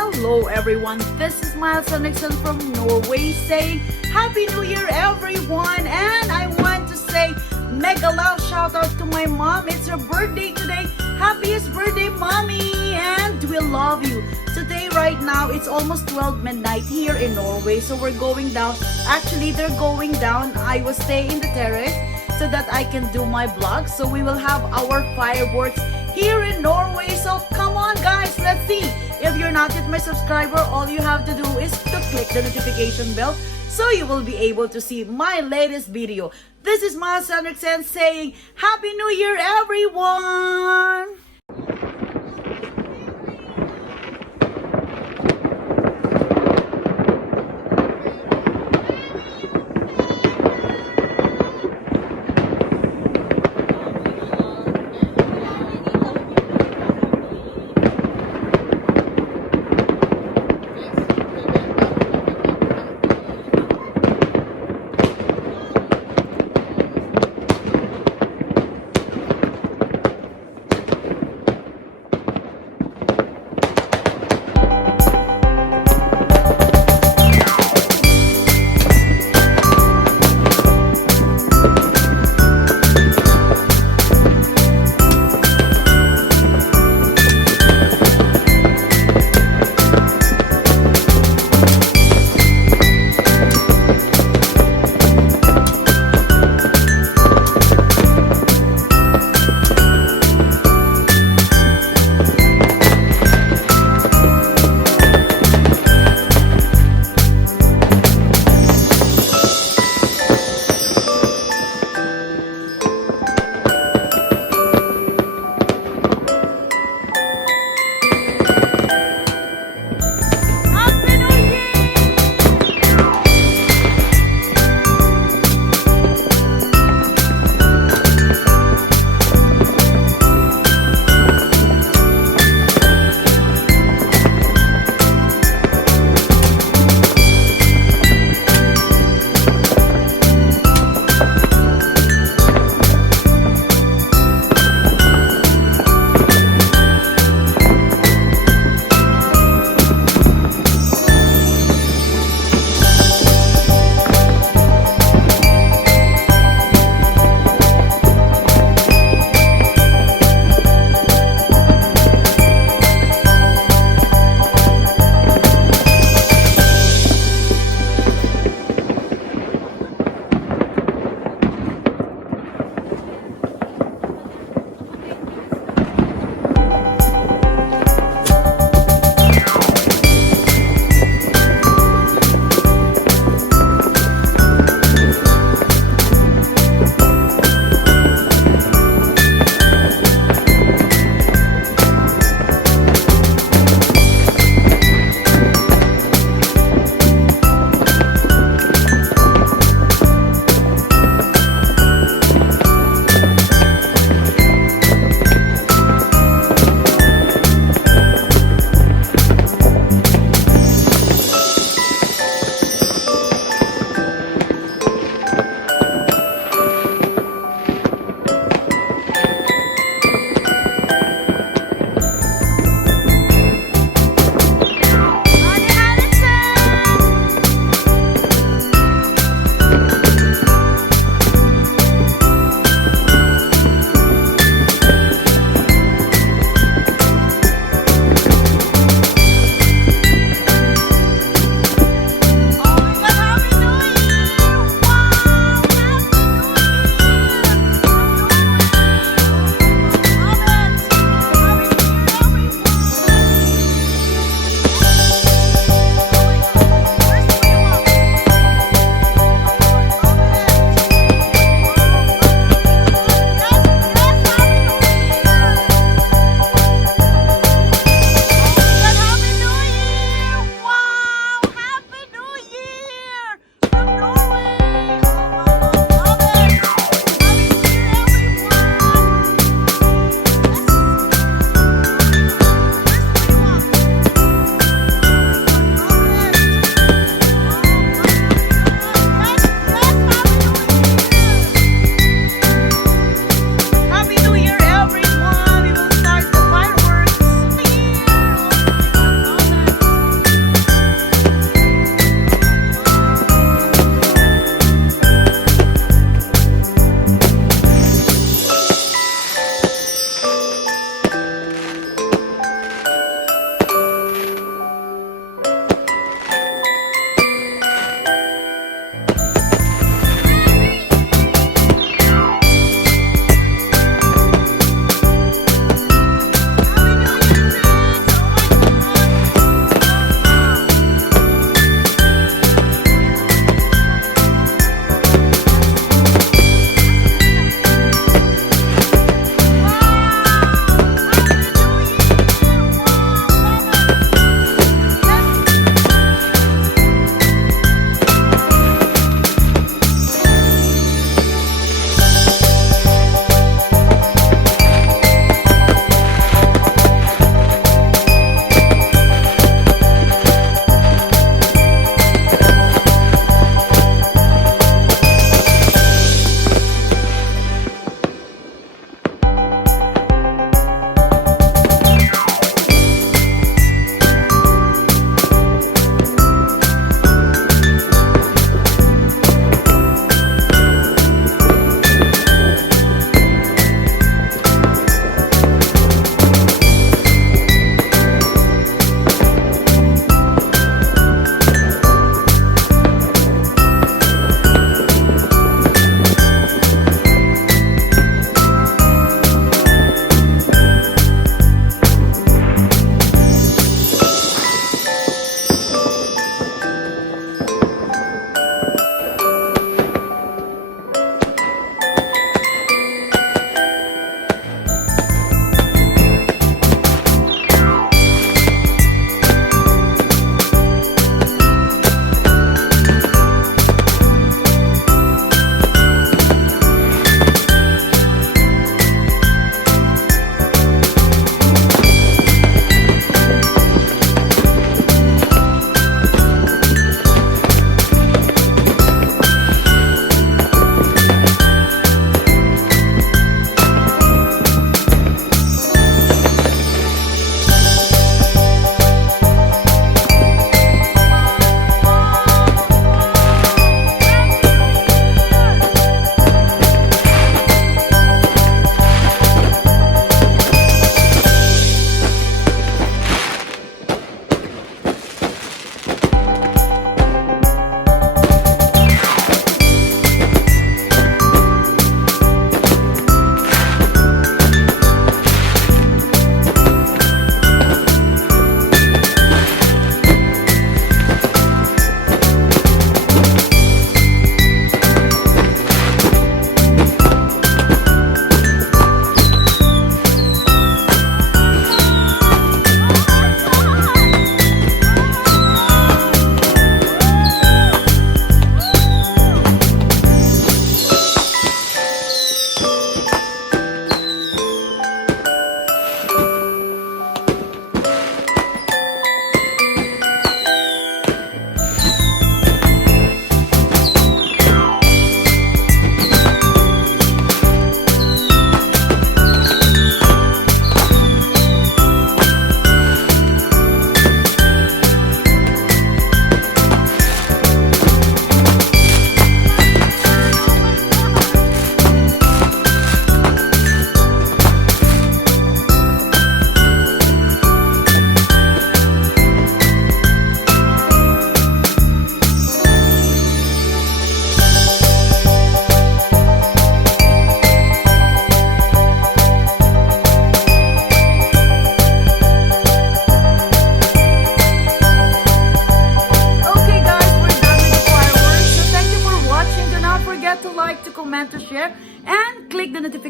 Hello everyone, this is Miles Nixon from Norway saying Happy New Year everyone, and I want to say mega loud shout out to my mom. It's her birthday today. Happiest birthday mommy, and we love you. Today right now it's almost 12 midnight here in Norway, so we're going down. Actually they're going down. I will stay in the terrace so that I can do my vlog. So we will have our fireworks here in Norway. So come on guys, let's see. If you're not yet my subscriber, all you have to do is to click the notification bell so you will be able to see my latest video. This is Miles Hendrickson saying Happy New Year everyone!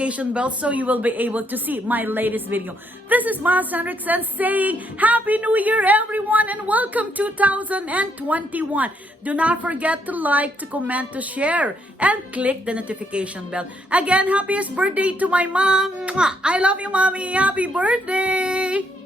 notification bell so you will be able to see my latest video. This is Miles Hendrickson saying Happy New Year everyone and welcome 2021. Do not forget to like, to comment, to share, and click the notification bell. Again, happiest birthday to my mom. Mwah! I love you, mommy. Happy birthday!